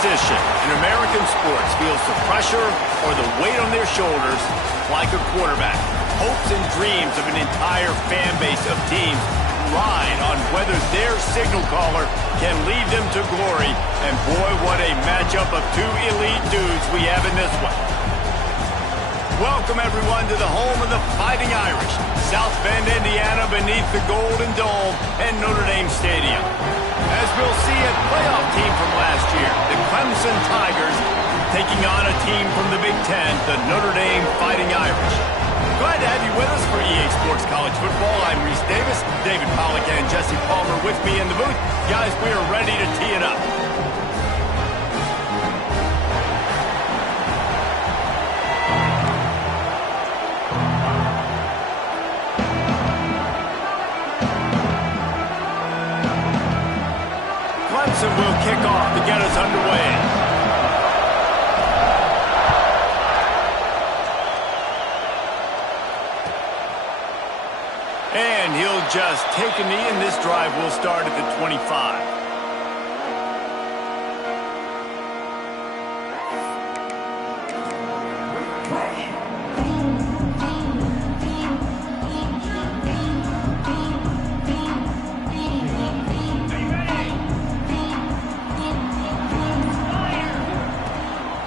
position in American sports feels the pressure or the weight on their shoulders like a quarterback. Hopes and dreams of an entire fan base of teams ride on whether their signal caller can lead them to glory. And boy, what a matchup of two elite dudes we have in this one. Welcome, everyone, to the home of the Fighting Irish, South Bend, Indiana, beneath the Golden Dome and Notre Dame Stadium. As we'll see, a playoff team from last year, the Clemson Tigers, taking on a team from the Big Ten, the Notre Dame Fighting Irish. Glad to have you with us for EA Sports College Football. I'm Reese Davis, David Pollack and Jesse Palmer with me in the booth. Guys, we are ready to tee it up. Clemson will kick off to get us underway. And he'll just take a knee, and this drive will start at the 25.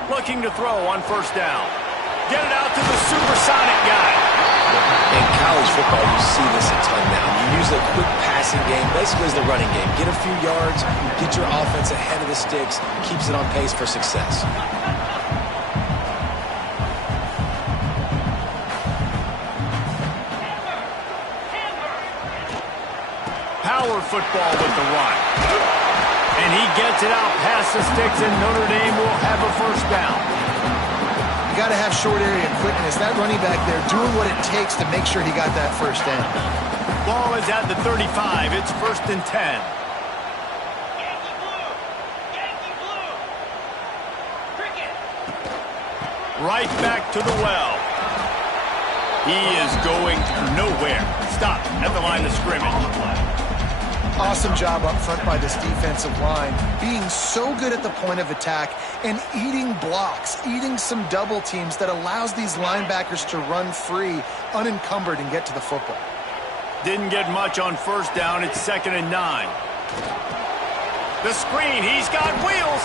Looking to throw on first down. Get it out to the supersonic guy. In college football, you see this a ton now. You use a quick passing game, basically as the running game. Get a few yards, get your offense ahead of the sticks, keeps it on pace for success. Power football with the run. And he gets it out past the sticks, and Notre Dame will have a first down. You got to have short area quickness. That running back there doing what it takes to make sure he got that first down. Ball is at the 35. It's 1st and 10. Right back to the well. He is going nowhere. Stop at the line of scrimmage. Awesome job up front by this defensive line, being so good at the point of attack and eating blocks, eating some double teams that allows these linebackers to run free, unencumbered, and get to the football. Didn't get much on first down. It's 2nd and 9. The screen. He's got wheels.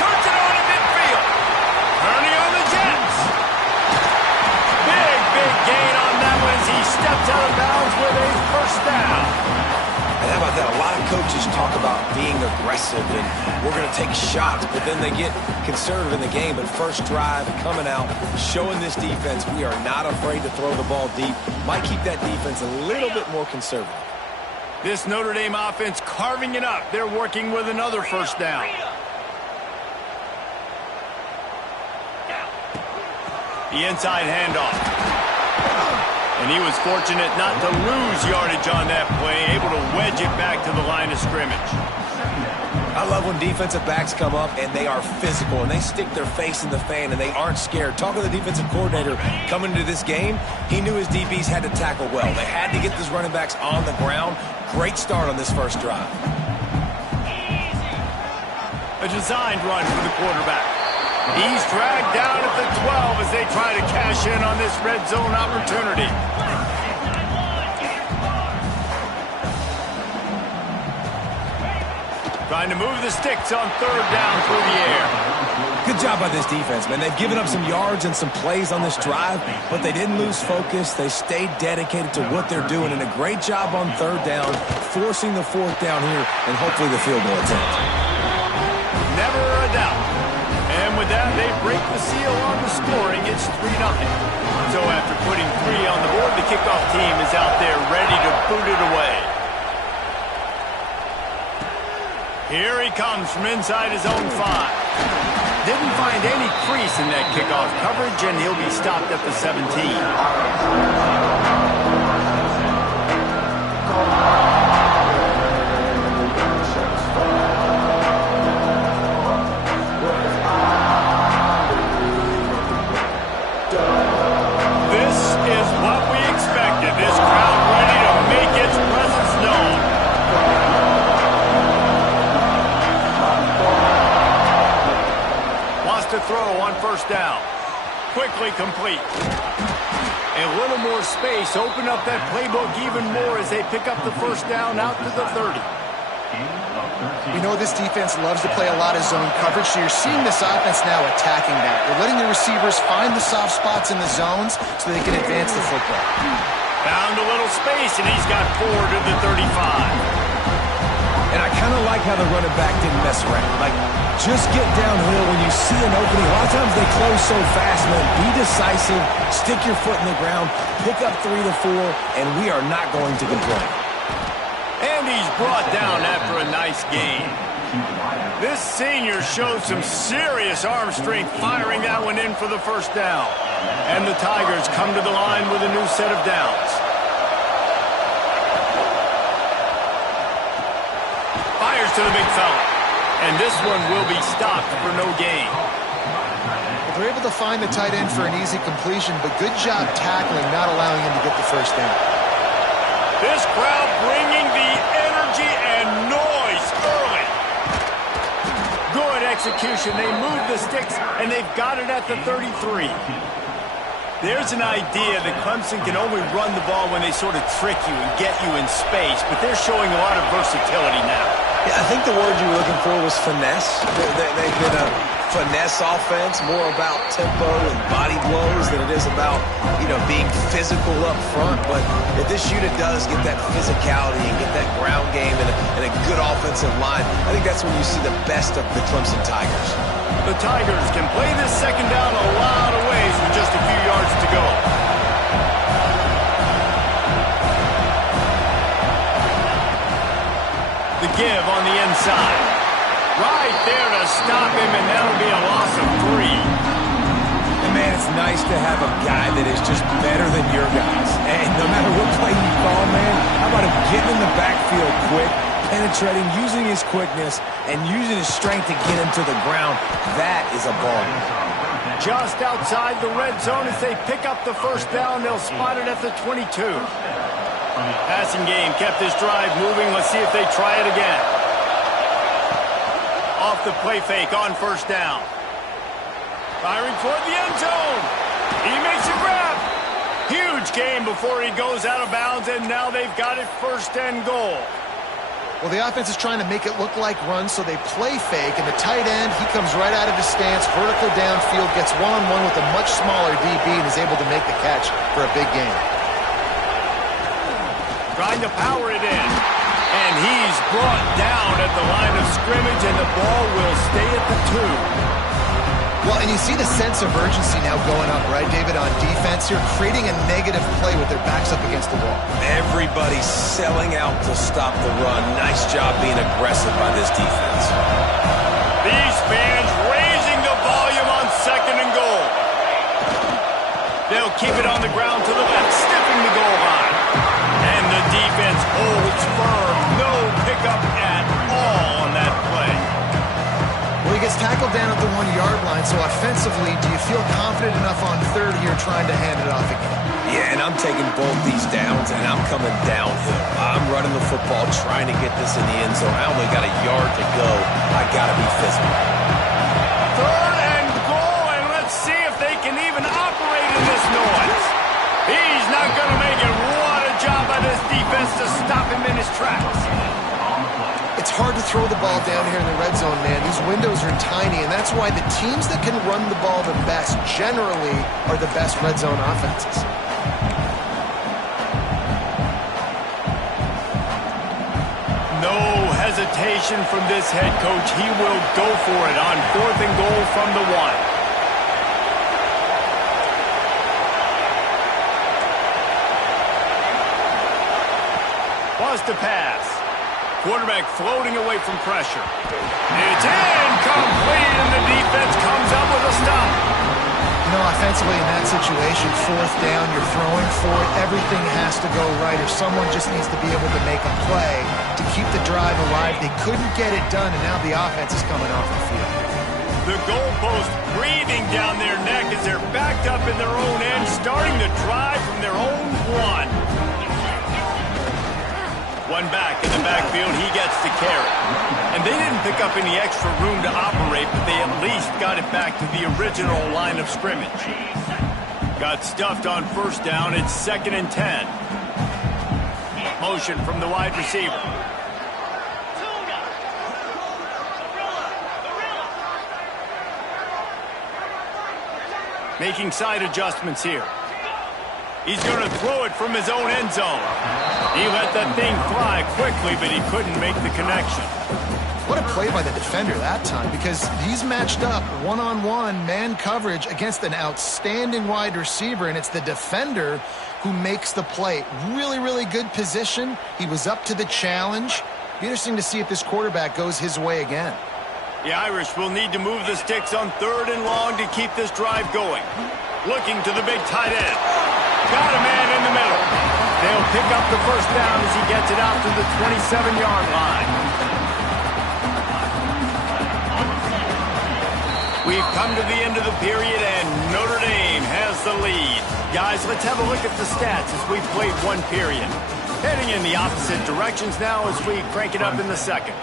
Turns it on in midfield. Turning on the Jets. Big gain on that one as he steps out of bounds with a first down. And how about that? A lot of coaches talk about being aggressive and we're going to take shots, but then they get conservative in the game. But first drive, coming out, showing this defense we are not afraid to throw the ball deep. Might keep that defense a little bit more conservative. This Notre Dame offense carving it up. They're working with another first down. The inside handoff. And he was fortunate not to lose yardage on that play, able to wedge it back to the line of scrimmage. I love when defensive backs come up and they are physical and they stick their face in the fan and they aren't scared. Talking to the defensive coordinator coming into this game, he knew his DBs had to tackle well. They had to get these running backs on the ground. Great start on this first drive. A designed run for the quarterback. He's dragged down at the 12 as they try to cash in on this red zone opportunity. Trying to move the sticks on third down through the air. Good job by this defense, man. They've given up some yards and some plays on this drive, but they didn't lose focus. They stayed dedicated to what they're doing, and a great job on third down, forcing the fourth down here, and hopefully the field goal attempt. Never a doubt. And with that, they break the seal on the scoring. It's 3-0. So after putting 3 on the board, the kickoff team is out there ready to boot it away. Here he comes from inside his own 5. Didn't find any crease in that kickoff coverage, and he'll be stopped at the 17. This crowd ready to make its presence known. nearly complete. A little more space, open up that playbook even more as they pick up the first down out to the 30. You know, this defense loves to play a lot of zone coverage, so you're seeing this offense now attacking that. They're letting the receivers find the soft spots in the zones so they can advance the football. Found a little space, and he's got 4 to the 35. And I kind of like how the running back didn't mess around. Like, just get downhill when you see an opening. A lot of times they close so fast, man. Be decisive, stick your foot in the ground, pick up 3 to 4, and we are not going to complain. And he's brought down after a nice gain. This senior showed some serious arm strength firing that one in for the first down. And the Tigers come to the line with a new set of downs. Fires to the big fella. And this one will be stopped for no gain. They're able to find the tight end for an easy completion, but good job tackling, not allowing him to get the first down. This crowd bringing the energy and noise early. Good execution. They move the sticks, and they've got it at the 33. There's an idea that Clemson can only run the ball when they sort of trick you and get you in space, but they're showing a lot of versatility now. Yeah, I think the word you were looking for was finesse. They've been a finesse offense, more about tempo and body blows than it is about, being physical up front. But if this unit does get that physicality and get that ground game and a good offensive line, I think that's when you see the best of the Clemson Tigers. The Tigers can play this second down a lot of ways with just a few yards to go. The give on the inside. Right there to stop him, and that'll be a loss of 3. And, man, it's nice to have a guy that is just better than your guys. And no matter what play you call, man, how about him getting in the backfield quick, penetrating, using his quickness, and using his strength to get him to the ground. That is a ball. Just outside the red zone as they pick up the first down. They'll spot it at the 22. Passing game kept this drive moving. Let's see if they try it again. Off the play fake on first down. Firing toward the end zone. He makes a grab. Huge gain before he goes out of bounds, and now they've got it first and goal. Well, the offense is trying to make it look like runs, so they play fake, and the tight end, he comes right out of his stance, vertical downfield, gets one-on-one with a much smaller DB, and is able to make the catch for a big gain. Trying to power it in. And he's brought down at the line of scrimmage, and the ball will stay at the 2. Well, and you see the sense of urgency now going up, right, David, on defense here, creating a negative play with their backs up against the wall. Everybody's selling out to stop the run. Nice job being aggressive by this defense. These fans raising the volume on second and goal. They'll keep it on the ground to the left, sniffing the goal line. And the defense holds firm. No pickup at all on that play. Well, he gets tackled down at the 1-yard line, so offensively, do you feel confident enough on third here trying to hand it off again? Yeah, and I'm taking both these downs, and I'm coming downhill. I'm running the football, trying to get this in the end zone. I only got a yard to go. I got to be physical. Third and goal, and let's see if they can even operate in this noise. He's not going to make it. What a job by this defense to stop him in his tracks. It's hard to throw the ball down here in the red zone, man. These windows are tiny, and that's why the teams that can run the ball the best generally are the best red zone offenses. No hesitation from this head coach. He will go for it on fourth and goal from the 1. To pass. Quarterback floating away from pressure. It's incomplete, and the defense comes up with a stop. Offensively in that situation, fourth down, you're throwing for it. Everything has to go right, or someone just needs to be able to make a play to keep the drive alive. They couldn't get it done, and now the offense is coming off the field. The goalpost breathing down their neck as they're backed up in their own end, starting to drive from their own 1. One back in the backfield, he gets the carry. And they didn't pick up any extra room to operate, but they at least got it back to the original line of scrimmage. Got stuffed on first down. It's 2nd and 10. Motion from the wide receiver. Making side adjustments here. He's going to throw it from his own end zone. He let that thing fly quickly, but he couldn't make the connection. What a play by the defender that time, because he's matched up one-on-one man coverage against an outstanding wide receiver, and it's the defender who makes the play. Really, really good position. He was up to the challenge. Be interesting to see if this quarterback goes his way again. The Irish will need to move the sticks on 3rd and long to keep this drive going. Looking to the big tight end. Got a man in the middle. They'll pick up the first down as he gets it out to the 27-yard line. We've come to the end of the period, and Notre Dame has the lead. Guys, let's have a look at the stats as we've played one period. Heading in the opposite directions now as we crank it up in the second.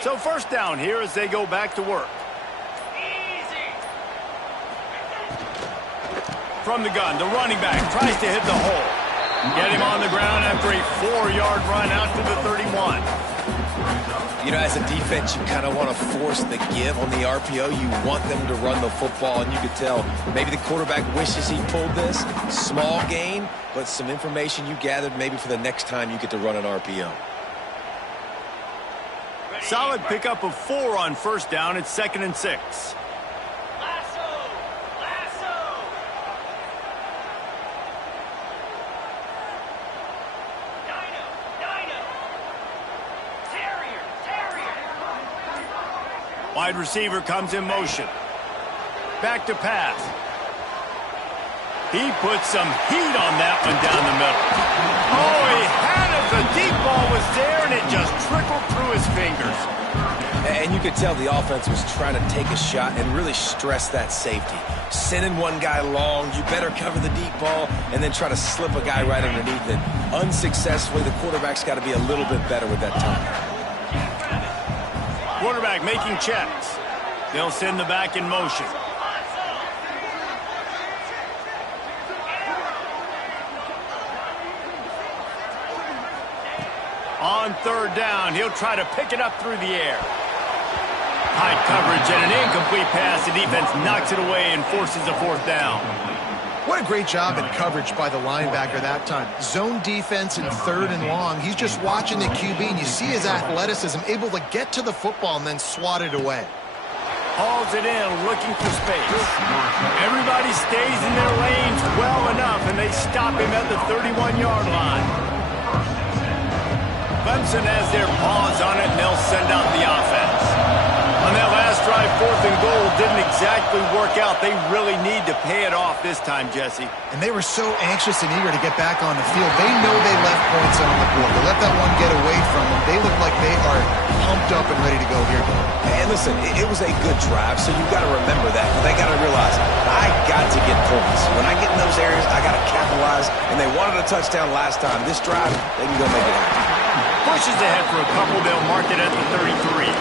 So first down here as they go back to work. From the gun, the running back tries to hit the hole. Get him on the ground after a 4-yard run out to the 31. You know, as a defense, you kind of want to force the give on the RPO. You want them to run the football, and you could tell maybe the quarterback wishes he pulled this. Small gain, but some information you gathered maybe for the next time you get to run an RPO. Solid pickup of 4 on first down. It's 2nd and 6. Wide receiver comes in motion. Back to pass. He put some heat on that one down the middle. Oh, he had it. The deep ball was there, and it just trickled through his fingers. And you could tell the offense was trying to take a shot and really stress that safety. Sending one guy long, you better cover the deep ball, and then try to slip a guy right underneath it. Unsuccessfully, the quarterback's got to be a little bit better with that time. Quarterback making checks. They'll send the back in motion. On 3rd down, he'll try to pick it up through the air. High coverage and an incomplete pass. The defense knocks it away and forces a 4th down. What a great job in coverage by the linebacker that time. Zone defense in 3rd and long. He's just watching the QB, and you see his athleticism, able to get to the football and then swat it away. Hauls it in, looking for space. Everybody stays in their lanes well enough, and they stop him at the 31-yard line. Clemson has their paws on it, and they'll send out the offense. On that last drive, 4th and goal didn't exactly work out. They really need to pay it off this time, Jesse. And they were so anxious and eager to get back on the field. They know they left points on the board. They let that one get away from them. They look like they are pumped up and ready to go here. And listen, it was a good drive, so you got to remember that. But they got to realize, I got to get points. When I get in those areas, I got to capitalize. And they wanted a touchdown last time. This drive, they can go make it happen. Pushes ahead for a couple. They'll mark it at the 33.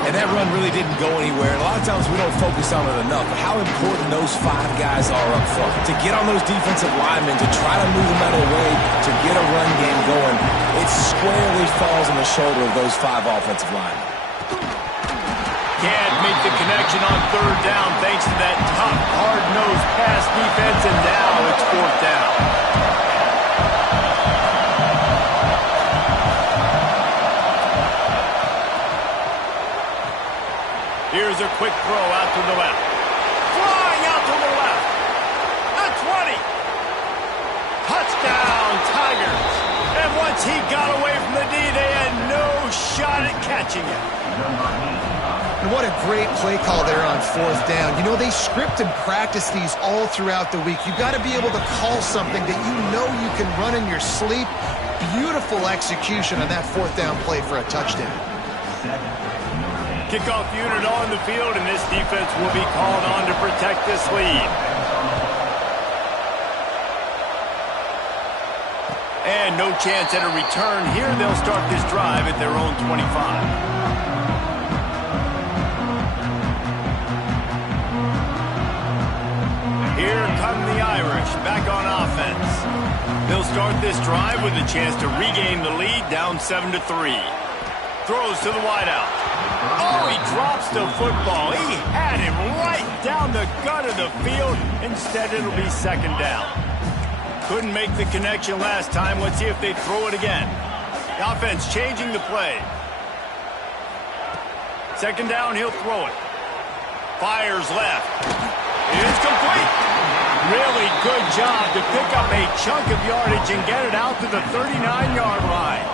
And that run really didn't go anywhere. And a lot of times we don't focus on it enough. But how important those 5 guys are up front. To get on those defensive linemen, to try to move them out of the way, to get a run game going, it squarely falls on the shoulder of those 5 offensive linemen. Can't make the connection on 3rd down thanks to that tough, hard-nosed pass defense, and now it's 4th down. Here's a quick throw out to the left. Flying out to the left. The 20. Touchdown, Tigers. And once he got away from the D, they had no shot at catching it. And what a great play call there on 4th down. You know, they script and practice these all throughout the week. You've got to be able to call something that you know you can run in your sleep. Beautiful execution on that 4th down play for a touchdown. Kickoff unit on the field, and this defense will be called on to protect this lead. And no chance at a return here. They'll start this drive at their own 25. Here come the Irish, back on offense. They'll start this drive with a chance to regain the lead, down 7-3. Throws to the wideout. Oh, he drops the football. He had him right down the gut of the field. Instead, it'll be second down. Couldn't make the connection last time. Let's see if they throw it again. The offense changing the play. Second down, he'll throw it. Fires left. It's complete. Really good job to pick up a chunk of yardage and get it out to the 39-yard line.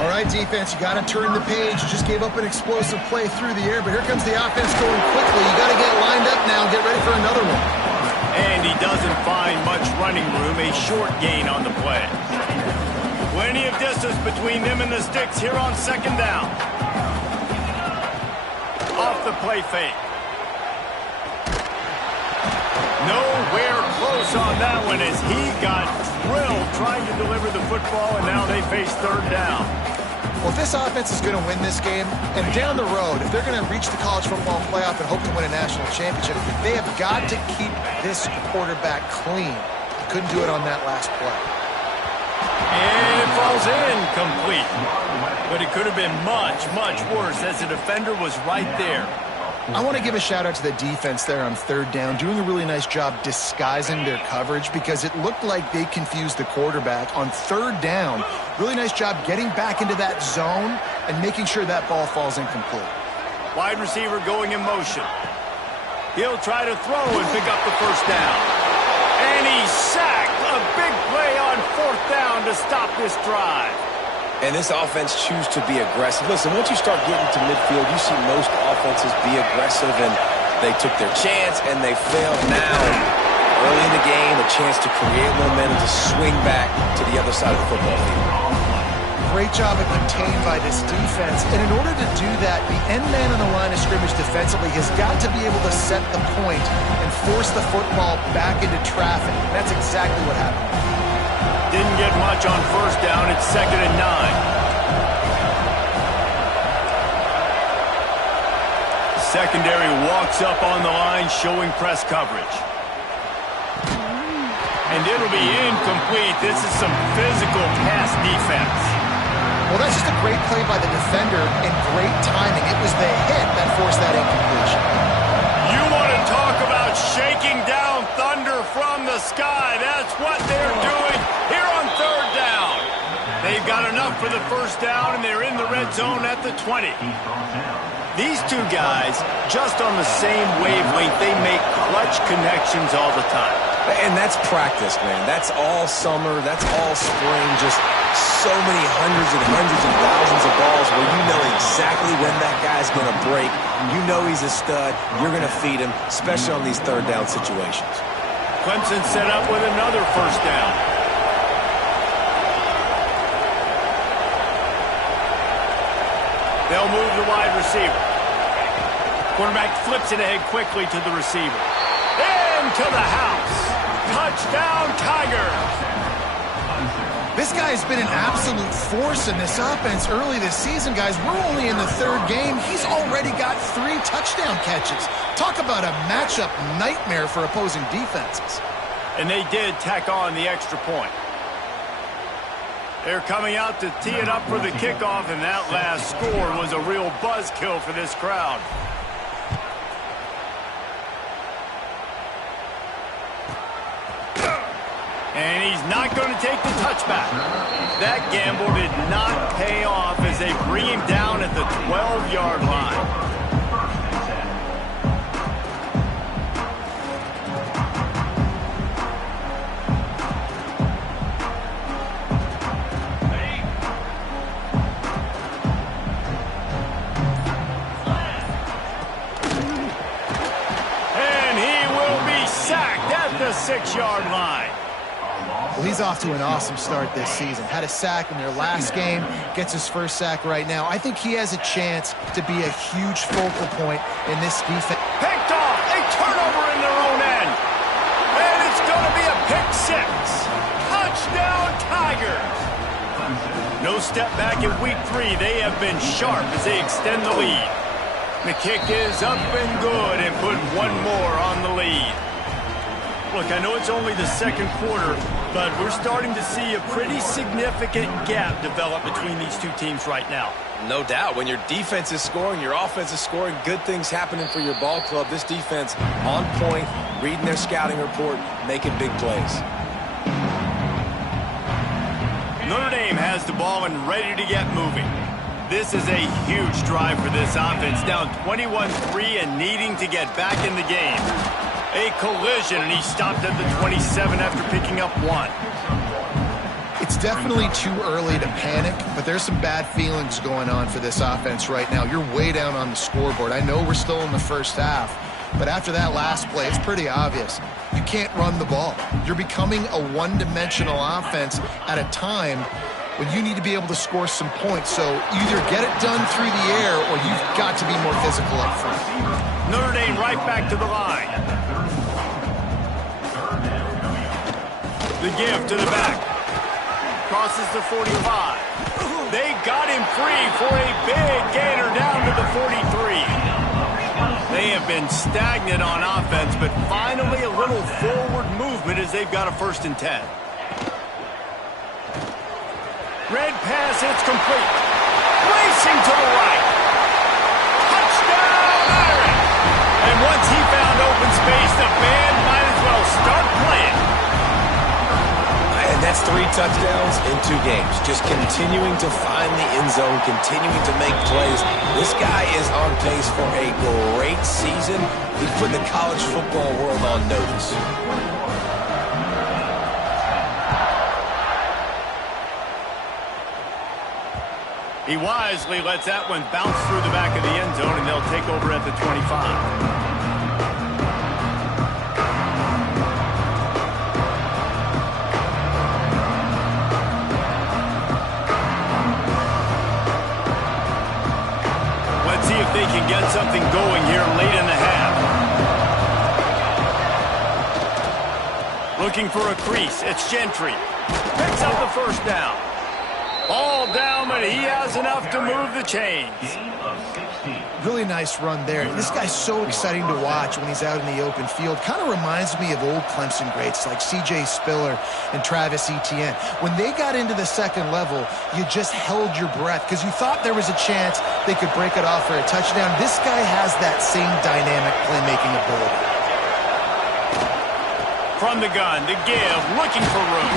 All right, defense, you got to turn the page. You just gave up an explosive play through the air, but here comes the offense going quickly. You got to get lined up now and get ready for another one. And he doesn't find much running room, a short gain on the play. Plenty of distance between them and the sticks here on second down. Off the play fake. Nowhere close on that one as he got drilled trying to deliver the football, and now they face third down. Well, if this offense is going to win this game, and down the road, if they're going to reach the college football playoff and hope to win a national championship, they have got to keep this quarterback clean. Couldn't do it on that last play. And it falls in complete. But it could have been much, much worse as the defender was right there. I want to give a shout-out to the defense there on third down, doing a really nice job disguising their coverage because it looked like they confused the quarterback on third down. Really nice job getting back into that zone and making sure that ball falls incomplete. Wide receiver going in motion. He'll try to throw and pick up the first down. And he's sacked. A big play on fourth down to stop this drive. And this offense choose to be aggressive. Listen, once you start getting to midfield, you see most offenses be aggressive, and they took their chance, and they failed. Now, early in the game, a chance to create momentum to swing back to the other side of the football field. Great job of contained by this defense. And in order to do that, the end man on the line of scrimmage defensively has got to be able to set the point and force the football back into traffic. That's exactly what happened. Didn't get much on first down. It's 2nd and 9. Secondary walks up on the line, showing press coverage. And it'll be incomplete. This is some physical pass defense. Well, that's just a great play by the defender and great timing. It was the hit that forced that incompletion. You want to talk about shaking down thunder from the sky. That's what they're doing here on third down. They've got enough for the first down, and they're in the red zone at the 20. These two guys, just on the same wavelength, they make clutch connections all the time. And that's practice, man. That's all summer. That's all spring. Just so many hundreds and thousands of balls where you know exactly when that guy's going to break. You know he's a stud. You're going to feed him, especially on these third down situations. Clemson set up with another first down. They'll move the wide receiver. Quarterback flips it ahead quickly to the receiver. Into the house. Touchdown, Tigers. This guy's been an absolute force in this offense early this season, guys. We're only in the third game. He's already got 3 touchdown catches. Talk about a matchup nightmare for opposing defenses. And they did tack on the extra point. They're coming out to tee it up for the kickoff, and that last score was a real buzzkill for this crowd. And he's not going to take the touchback. That gamble did not pay off as they bring him down at the 12-yard line. And he will be sacked at the 6-yard line. Well, he's off to an awesome start this season. Had a sack in their last game, gets his first sack right now. I think he has a chance to be a huge focal point in this defense. Picked off, a turnover in their own end. And it's going to be a pick six. Touchdown, Tigers. No step back in week 3. They have been sharp as they extend the lead. The kick is up and good and put one more on the lead. Look, I know it's only the second quarter, but we're starting to see a pretty significant gap develop between these two teams right now. No doubt. When your defense is scoring, your offense is scoring, good things happening for your ball club. This defense on point, reading their scouting report, making big plays. Notre Dame has the ball and ready to get moving. This is a huge drive for this offense, down 21-3 and needing to get back in the game. A collision, and he stopped at the 27 after picking up 1. It's definitely too early to panic, but there's some bad feelings going on for this offense right now. You're way down on the scoreboard. I know we're still in the first half, but after that last play, it's pretty obvious. You can't run the ball. You're becoming a one-dimensional offense at a time when you need to be able to score some points. So either get it done through the air or you've got to be more physical up front. Notre Dame right back to the line. The give to the back. Crosses the 45. They got him free for a big gainer down to the 43. They have been stagnant on offense, but finally a little forward movement as they've got a 1st and 10. Red pass, it's complete. Racing to the right. Touchdown, Irish! And once he found open space, the band might as well start playing. And that's 3 touchdowns in 2 games. Just continuing to find the end zone, continuing to make plays. This guy is on pace for a great season. He's put the college football world on notice. He wisely lets that one bounce through the back of the end zone, and they'll take over at the 25. See if they can get something going here late in the half. Looking for a crease. It's Gentry. Picks up the 1st down. Ball down, but he has enough to move the chains. Really nice run there. This guy's so exciting to watch when he's out in the open field. Kind of reminds me of old Clemson greats like C.J. Spiller and Travis Etienne. When they got into the second level, you just held your breath because you thought there was a chance they could break it off for a touchdown. This guy has that same dynamic playmaking ability. From the gun, the give, looking for room.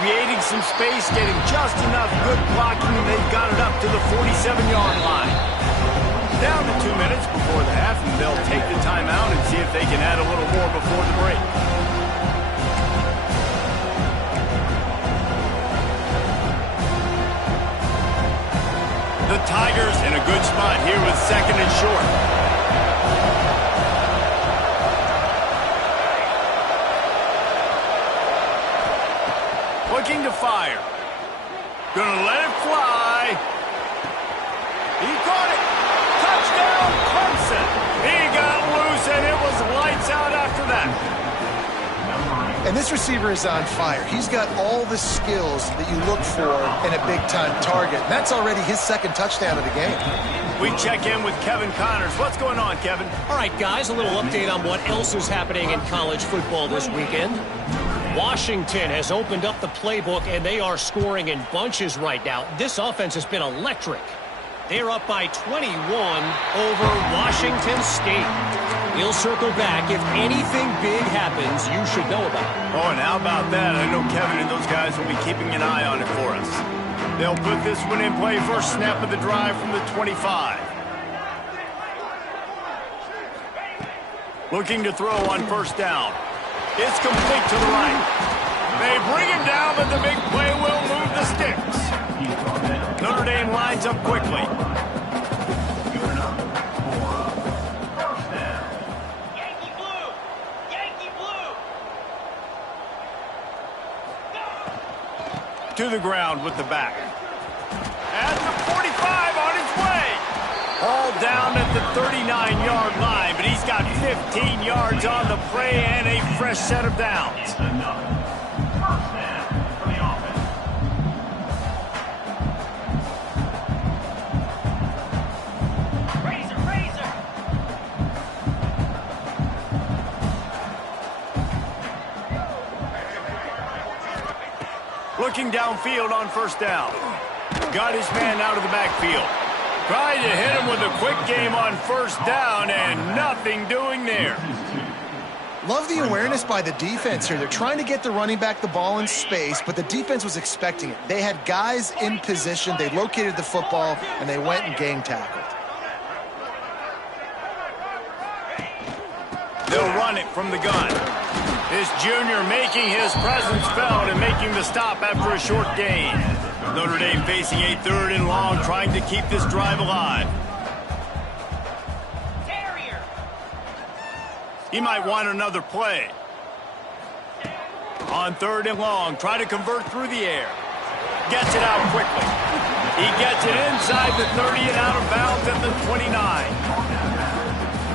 Creating some space, getting just enough good blocking, and they've got it up to the 47-yard line. Down to 2 minutes before the half, and they'll take the timeout and see if they can add a little more before the break. The Tigers in a good spot here with 2nd and short. Looking to fire. Gonna let it fly. He caught it. Touchdown, Clemson. He got loose, and it was lights out after that. And this receiver is on fire. He's got all the skills that you look for in a big-time target. And that's already his 2nd touchdown of the game. We check in with Kevin Connors. What's going on, Kevin? All right, guys, a little update on what else is happening in college football this weekend. Washington has opened up the playbook, and they are scoring in bunches right now. This offense has been electric. They're up by 21 over Washington State. We'll circle back. If anything big happens, you should know about it. Oh, and how about that? I know Kevin and those guys will be keeping an eye on it for us. They'll put this one in play. First snap of the drive from the 25. Looking to throw on 1st down. It's complete to the right. They bring him down, but the big play will move the sticks. Notre Dame lines up quickly. To the ground with the back. At the 45 on his way. All down at the 39-yard line, but he's got 15 yards on the play and a fresh set of downs. Looking downfield on first down. Got his man out of the backfield. Tried to hit him with a quick game on first down, and nothing doing there. Love the awareness by the defense here. They're trying to get the running back the ball in space, but the defense was expecting it. They had guys in position. They located the football, and they went and gang tackled. They'll run it from the gun. This junior making his presence felt and making the stop after a short gain. Notre Dame facing a 3rd and long, trying to keep this drive alive. He might want another play. On 3rd and long, try to convert through the air. Gets it out quickly. He gets it inside the 30 and out of bounds at the 29.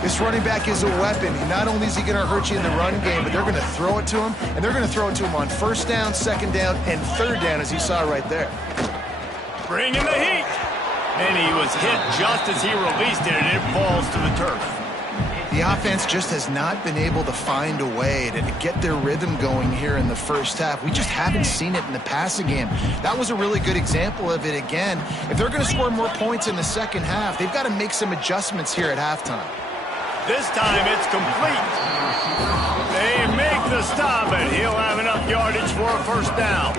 This running back is a weapon. Not only is he going to hurt you in the run game, but they're going to throw it to him, and they're going to throw it to him on first down, second down, and third down, as you saw right there. Bringing the heat. And he was hit just as he released it, and it falls to the turf. The offense just has not been able to find a way to get their rhythm going here in the first half. We just haven't seen it in the passing game. That was a really good example of it again. If they're going to score more points in the second half, they've got to make some adjustments here at halftime. This time it's complete. They make the stop, and he'll have enough yardage for a first down.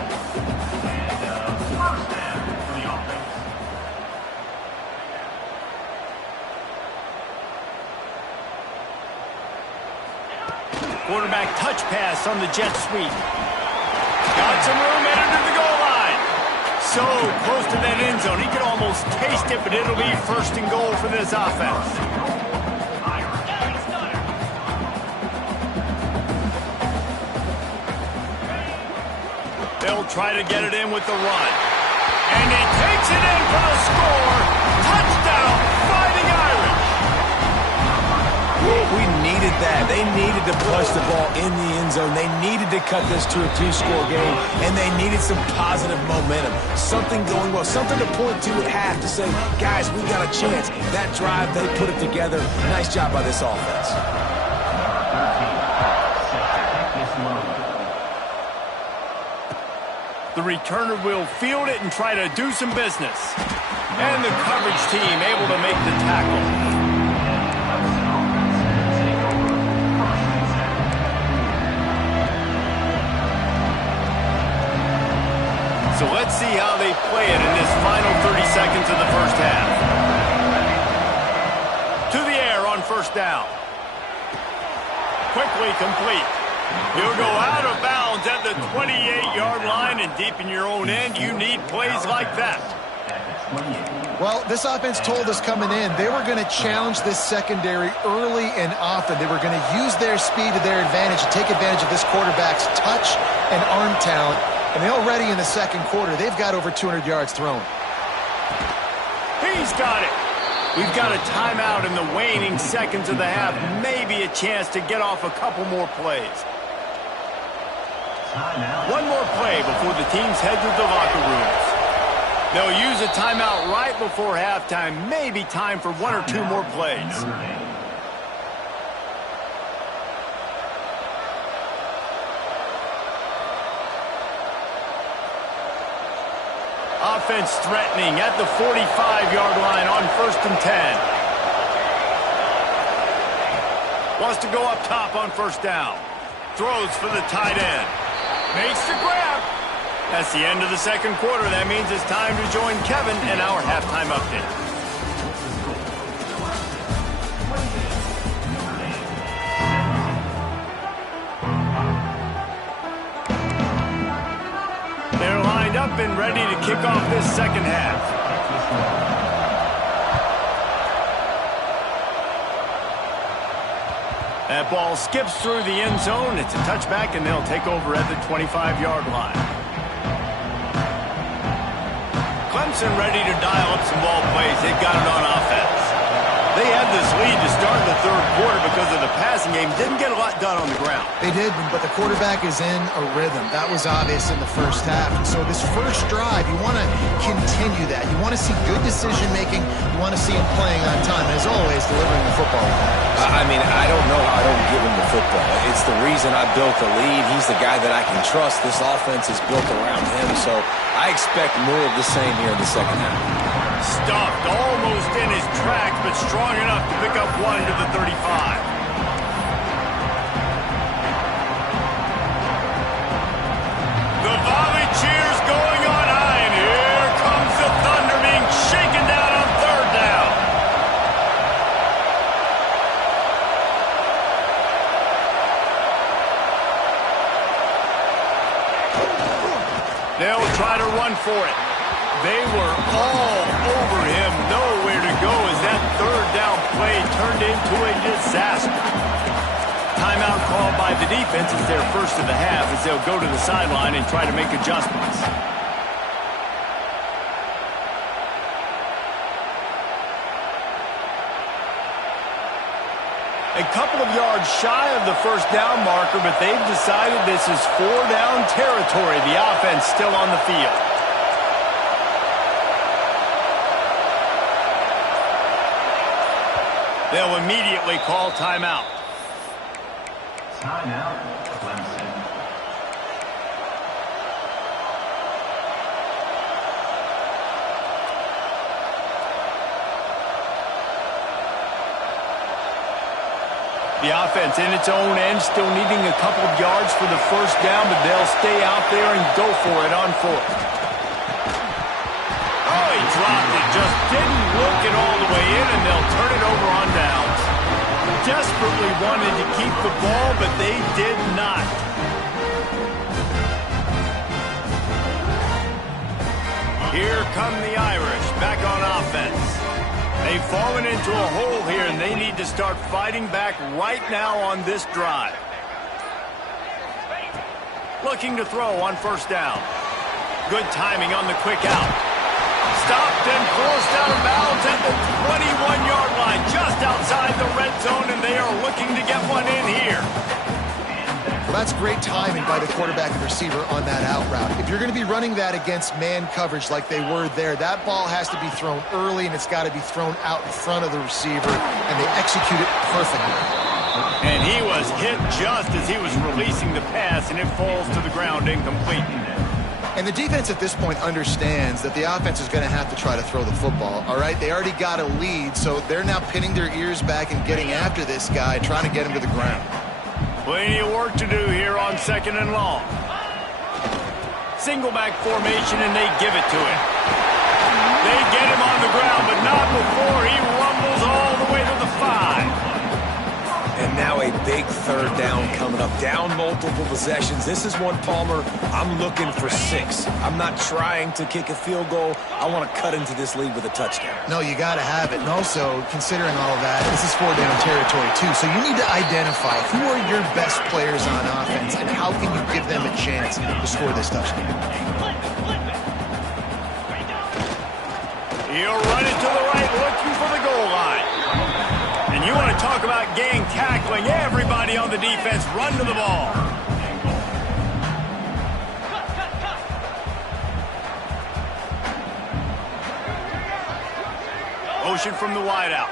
Quarterback touch pass on the jet sweep. Got some room headed to the goal line. So close to that end zone. He could almost taste it, but it'll be 1st and goal for this offense. They'll try to get it in with the run. And he takes it in for the score. Touchdown, Fighting Irish. We needed that. They needed to push the ball in the end zone. They needed to cut this to a 2-score game, and they needed some positive momentum. Something going well, something to point to at half to say, guys, we got a chance. That drive, they put it together. Nice job by this offense. The returner will field it and try to do some business. And the coverage team able to make the tackle. So let's see how they play it in this final 30 seconds of the first half. To the air on first down. Quickly complete. He'll go out of bounds at the 28-yard line, and deep in your own end, you need plays like that. Well, this offense told us coming in they were going to challenge this secondary early and often. They were going to use their speed to their advantage and take advantage of this quarterback's touch and arm talent. And already in the second quarter, they've got over 200 yards thrown. He's got it. We've got a timeout in the waning seconds of the half. Maybe a chance to get off a couple more plays. One more play before the teams head to the locker rooms. They'll use a timeout right before halftime. Maybe time for 1 or 2 more plays. Offense threatening at the 45-yard line on 1st and 10. Wants to go up top on first down. Throws for the tight end. Makes the grab. That's the end of the second quarter. That means it's time to join Kevin in our halftime update. They're lined up and ready to kick off this second half. That ball skips through the end zone. It's a touchback, and they'll take over at the 25-yard line. Clemson ready to dial up some ball plays. They've got it on offense. They had this lead to start the third quarter because of the passing game. Didn't get a lot done on the ground. They did, but the quarterback is in a rhythm. That was obvious in the first half. And so this first drive, you want to continue that. You want to see good decision-making. You want to see him playing on time. And as always, delivering the football. I mean, I don't know how I don't give him the football. It's the reason I built the lead. He's the guy that I can trust. This offense is built around him. So I expect more of the same here in the second half. Stuffed almost in his tracks, but strong enough to pick up one to the 35. The volley cheers going on high, and here comes the Thunder being shaken down on third down. They'll try to run for it. They were all over him, nowhere to go as that third down play turned into a disaster. Timeout called by the defense is their first of the half as they'll go to the sideline and try to make adjustments. A couple of yards shy of the first down marker, but they've decided this is four-down territory. The offense still on the field. They'll immediately call timeout. Timeout, Clemson. The offense in its own end, still needing a couple of yards for the first down, but they'll stay out there and go for it on fourth. Oh, he dropped it. Just didn't look it all the way in, and they'll turn it over on downs. Desperately wanted to keep the ball, but they did not. Here come the Irish back on offense. They've fallen into a hole here, and they need to start fighting back right now on this drive. Looking to throw on first down. Good timing on the quick out. Stopped and forced out of bounds at the 21-yard line, just outside the red zone, and they are looking to get one in here. Well, that's great timing by the quarterback and receiver on that out route. If you're going to be running that against man coverage like they were there, that ball has to be thrown early, and it's got to be thrown out in front of the receiver, and they execute it perfectly. And he was hit just as he was releasing the pass, and it falls to the ground incomplete. And the defense at this point understands that the offense is going to have to try to throw the football, all right? They already got a lead, so they're now pinning their ears back and getting after this guy, trying to get him to the ground. Plenty of work to do here on second and long. Single back formation, and they give it to him. They get him on the ground, but not before he rumbles all the way to the 5. And now a big third down coming up. Down multiple possessions. This is one, Palmer, I'm looking for 6. I'm not trying to kick a field goal. I want to cut into this lead with a touchdown. No, you got to have it. And also, considering all of that, this is four-down territory, too. So you need to identify who are your best players on offense and how can you give them a chance to score this touchdown. He'll run it to the right, looking for the goal line. And you want to talk about gang tackling. Everybody on the defense run to the ball. Motion from the wideout.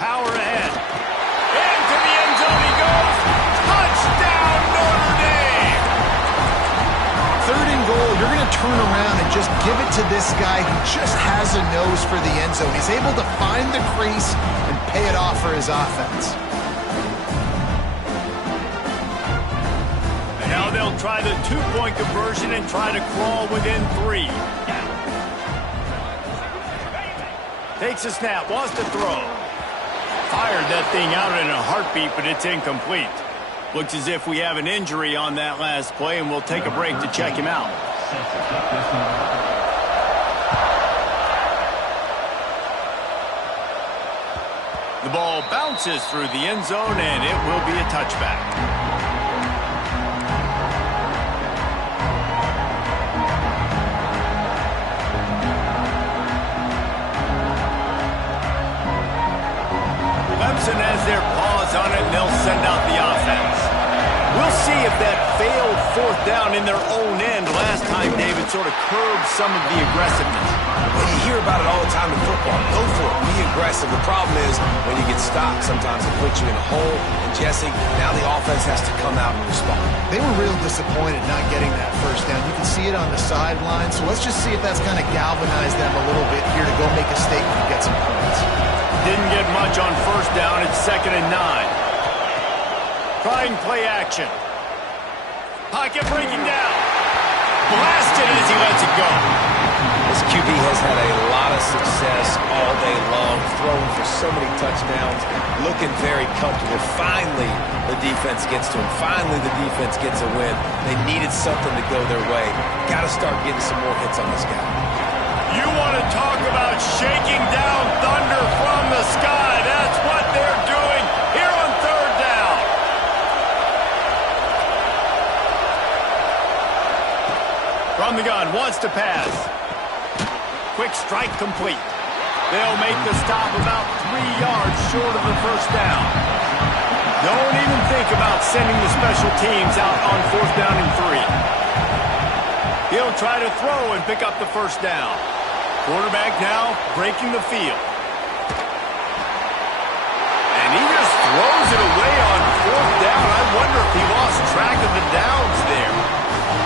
Power ahead. Into the end zone he goes. Touchdown, Notre Dame! 3rd and goal, you're going to turn around and just give it to this guy who just has a nose for the end zone. He's able to find the crease and pay it off for his offense. Now they'll try the two-point conversion and try to crawl within 3. Takes a snap, wants to throw. Fired that thing out in a heartbeat, but it's incomplete. Looks as if we have an injury on that last play, and we'll take a break to check him out. The ball bounces through the end zone, and it will be a touchback. Clemson has their paws on it, and they'll send out the offense. We'll see if that failed fourth down in their own end last time, David, sort of curbed some of the aggressiveness. Well, you hear about it all the time in football. Go for it. Be aggressive. The problem is when you get stopped, sometimes it puts you in a hole. And, Jesse, now the offense has to come out and respond. They were real disappointed not getting that first down. You can see it on the sideline. So let's just see if that's kind of galvanized them a little bit here to go make a statement and get some points. Didn't get much on first down. It's 2nd and 9. Trying play action. Pocket breaking down. Blasted as he lets it go. This QB has had a lot of success all day long, throwing for so many touchdowns, looking very comfortable. Finally, the defense gets to him. Finally, the defense gets a win. They needed something to go their way. Got to start getting some more hits on this guy. You want to talk about shaking down thunder from the sky. That's what they're doing here on 3rd down. From the gun, wants to pass. Quick strike complete. They'll make the stop about 3 yards short of the first down. Don't even think about sending the special teams out on 4th down and 3. He'll try to throw and pick up the first down. Quarterback now breaking the field. And he just throws it away on 4th down. I wonder if he lost track of the downs there.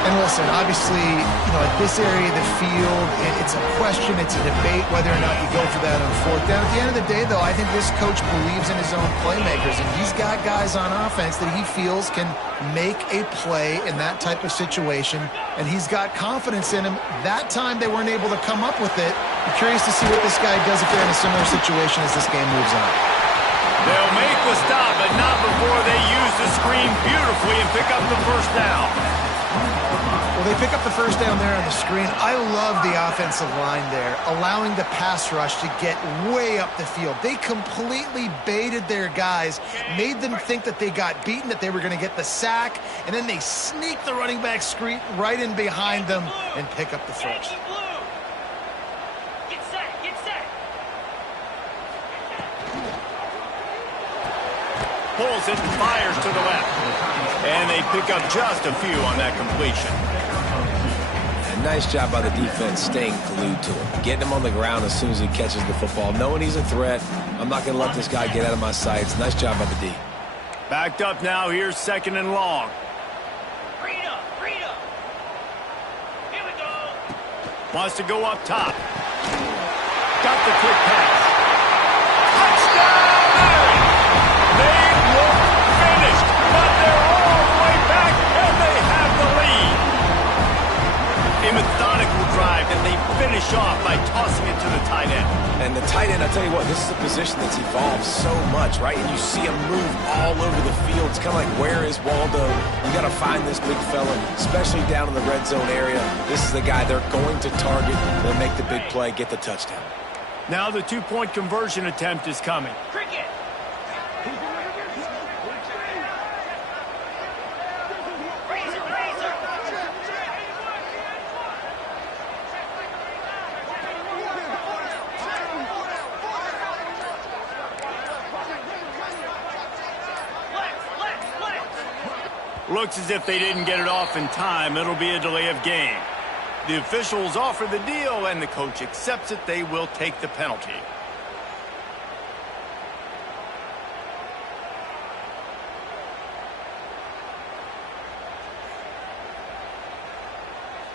And listen, obviously, at this area of the field, it's a question, it's a debate whether or not you go for that on 4th down. At the end of the day, though, I think this coach believes in his own playmakers, and he's got guys on offense that he feels can make a play in that type of situation, and he's got confidence in him. That time they weren't able to come up with it. I'm curious to see what this guy does if they're in a similar situation as this game moves on. They'll make the stop, but not before they use the screen beautifully and pick up the first down. Well, they pick up the first down there on the screen. I love the offensive line there, allowing the pass rush to get way up the field. They completely baited their guys, made them think that they got beaten, that they were going to get the sack, and then they sneak the running back screen right in behind them and pick up the first. Pulls it and fires to the left. And they pick up just a few on that completion. And nice job by the defense staying glued to him. Getting him on the ground as soon as he catches the football. Knowing he's a threat. I'm not going to let this guy get out of my sights. Nice job by the D. Backed up now. Here's 2nd and long. Freedom. Here we go. Wants to go up top. Got the quick pass. Touchdown! They look finished, but they're all the way back, and they have the lead. A methodical drive that they finish off by tossing it to the tight end. And the tight end, I'll tell you what, this is a position that's evolved so much, right? And you see him move all over the field. It's kind of like, where is Waldo? You got to find this big fella, especially down in the red zone area. This is the guy they're going to target. They'll make the big play, get the touchdown. Now the 2-point conversion attempt is coming. Cricket. Looks as if they didn't get it off in time. It'll be a delay of game. The officials offer the deal, and the coach accepts it. They will take the penalty.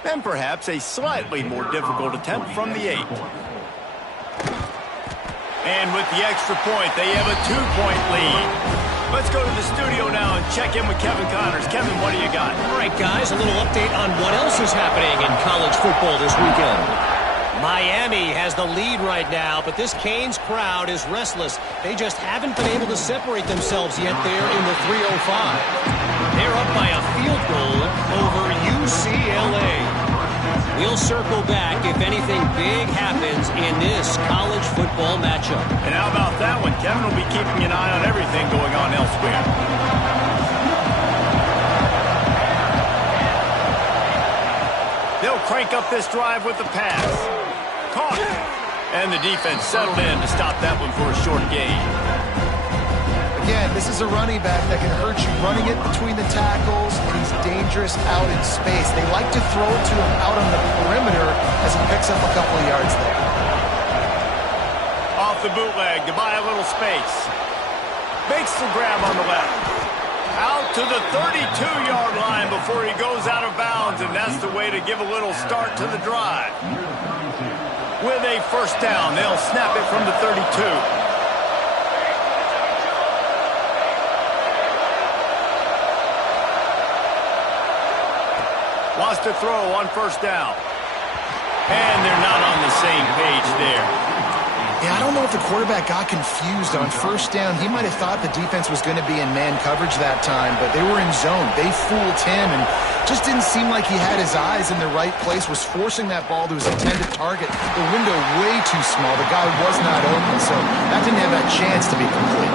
And perhaps a slightly more difficult attempt from the 8. And with the extra point, they have a 2-point lead. Let's go to the studio now and check in with Kevin Connors. Kevin, what do you got? All right, guys, a little update on what else is happening in college football this weekend. Miami has the lead right now, but this Canes crowd is restless. They just haven't been able to separate themselves yet there in the 305. They're up by a field goal over UCLA. We'll circle back if anything big happens in this college football matchup. And how about that one? Kevin will be keeping an eye on everything going on elsewhere. They'll crank up this drive with the pass. Caught. And the defense settled in to stop that one for a short gain. again, this is a running back that can hurt you running it between the tackles, and he's dangerous out in space. They like to throw it to him out on the perimeter as he picks up a couple of yards there. Off the bootleg to buy a little space. Makes the grab on the left. Out to the 32-yard line before he goes out of bounds, and that's the way to give a little start to the drive. With a first down, they'll snap it from the 32. Wants to throw on first down. And they're not on the same page there. Yeah, I don't know if the quarterback got confused on first down. He might have thought the defense was going to be in man coverage that time, but they were in zone. They fooled him and just didn't seem like he had his eyes in the right place, was forcing that ball to his intended target. The window way too small. The guy was not open, so that didn't have that chance to be complete.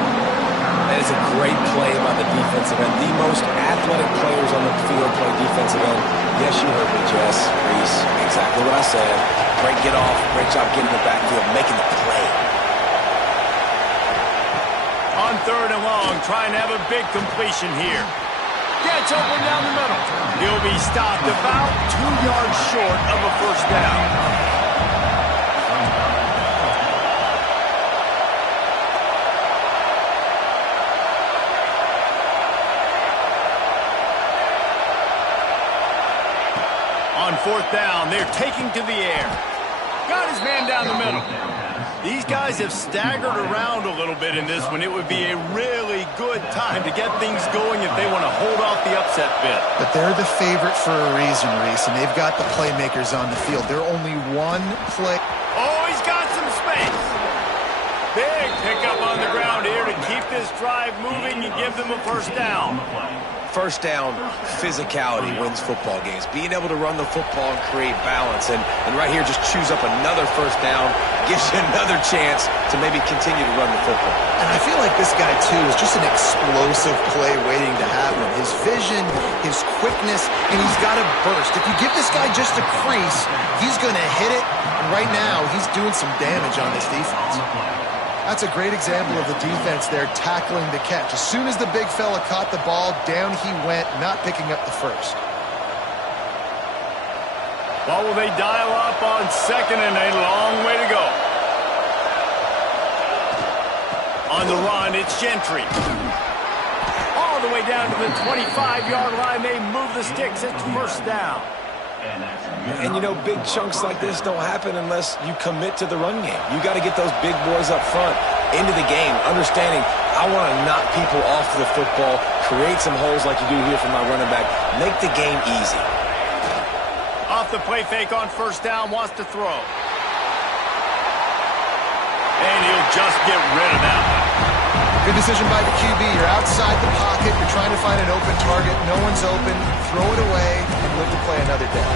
That is a great play by the defensive end. The most athletic players on the field play defensive end. Yes, you heard me, Jess, Reese. Exactly what I said. Great get off. Great job getting the backfield, making the play. On third and long, trying to have a big completion here. Gets open down the middle. He'll be stopped about 2 yards short of a first down. On fourth down, they're taking to the air. Got his man down the middle. These guys have staggered around a little bit in this one. It would be a really good time to get things going if they want to hold off the upset bid. But they're the favorite for a reason, Reese, and they've got the playmakers on the field. They're only one play. Oh, he's got some space. Big pickup on the ground here to keep this drive moving and give them a first down. First down, physicality wins football games. Being able to run the football and create balance. And right here, just choose up another first down, gives you another chance to maybe continue to run the football. And I feel like this guy, too, is just an explosive play waiting to happen. His vision, his quickness, and he's got a burst. If you give this guy just a crease, he's going to hit it. And right now, he's doing some damage on this defense. That's a great example of the defense there tackling the catch. As soon as the big fella caught the ball, down he went, not picking up the first. Well, will they dial up on second and a long way to go? On the run, it's Gentry. All the way down to the 25-yard line. They move the sticks. It's first down. And, you know, big chunks like this don't happen unless you commit to the run game. You got to get those big boys up front into the game, understanding I want to knock people off the football, create some holes like you do here for my running back, make the game easy. Off the play fake on first down, wants to throw. And he'll just get rid of that one. Good decision by the QB. You're outside the pocket. You're trying to find an open target. No one's open. Throw it away and live to play another day.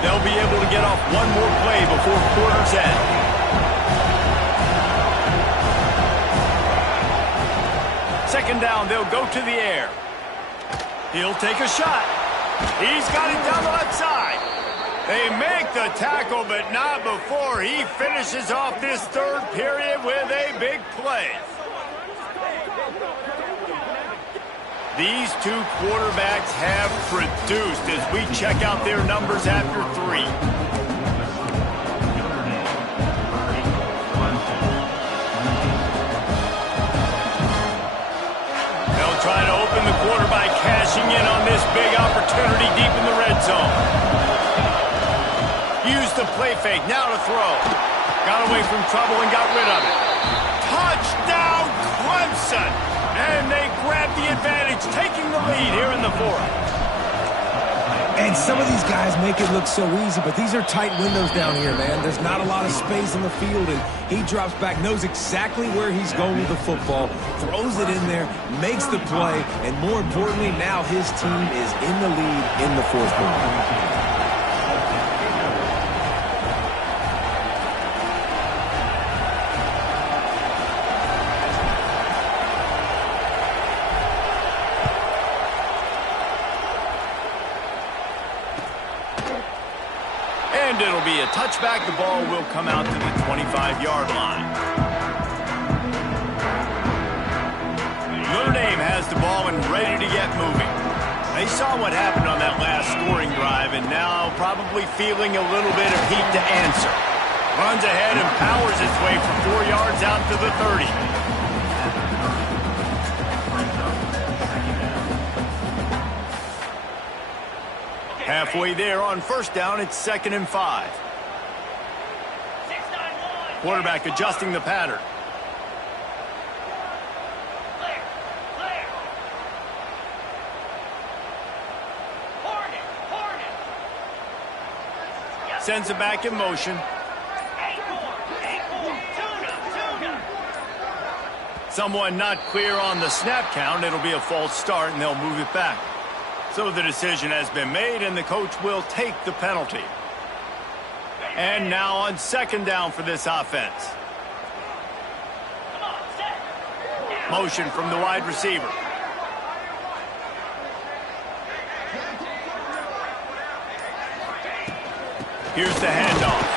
They'll be able to get off one more play before quarter's end. Second down, they'll go to the air. He'll take a shot. He's got it down the left side. They make the tackle, but not before he finishes off this third period with a big play. These two quarterbacks have produced as we check out their numbers after three. They'll try to open the quarter by cashing in on this big opportunity deep in the red zone. Used the play fake, now to throw. Got away from trouble and got rid of it. Touchdown, Clemson! And they grab the advantage, taking the lead here in the fourth. And some of these guys make it look so easy, but these are tight windows down here, man. There's not a lot of space on the field, and he drops back, knows exactly where he's going with the football, throws it in there, makes the play, and more importantly, now his team is in the lead in the fourth quarter. And it'll be a touchback. The ball will come out to the 25-yard line. Notre Dame has the ball and ready to get moving. They saw what happened on that last scoring drive and now probably feeling a little bit of heat to answer. Runs ahead and powers its way for 4 yards out to the 30. Halfway there on first down, it's 2nd and 5. Quarterback adjusting the pattern. Sends it back in motion. Someone not clear on the snap count. It'll be a false start, and they'll move it back. So the decision has been made, and the coach will take the penalty. And now on 2nd down for this offense. Motion from the wide receiver. Here's the handoff.